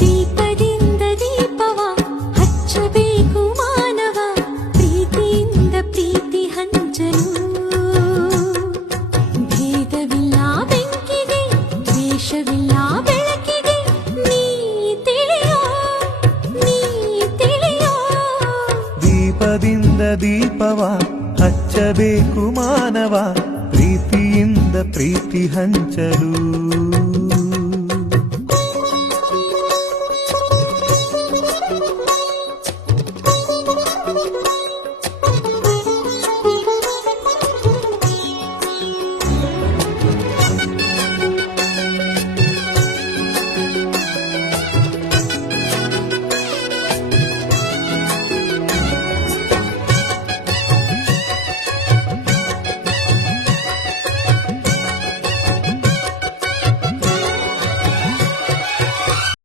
ದೀಪದಿಂದ ದೀಪವ ಹಚ್ಚಬೇಕು ಮಾನವ ಪ್ರೀತಿಯಿಂದ ಪ್ರೀತಿ ಹಂಚಲು ಭೇದವಿಲ್ಲ ಬೆಂಕಿಗೆ ದ್ವೇಷವಿಲ್ಲ ಬೆಳಕಿಗೆ ನೀ ತಿಳಿಯೋ ದೀಪದಿಂದ ದೀಪವ ಹಚ್ಚಬೇಕು ಮಾನವ ಪ್ರೀತಿಯಿಂದ ಪ್ರೀತಿ ಹಂಚಲು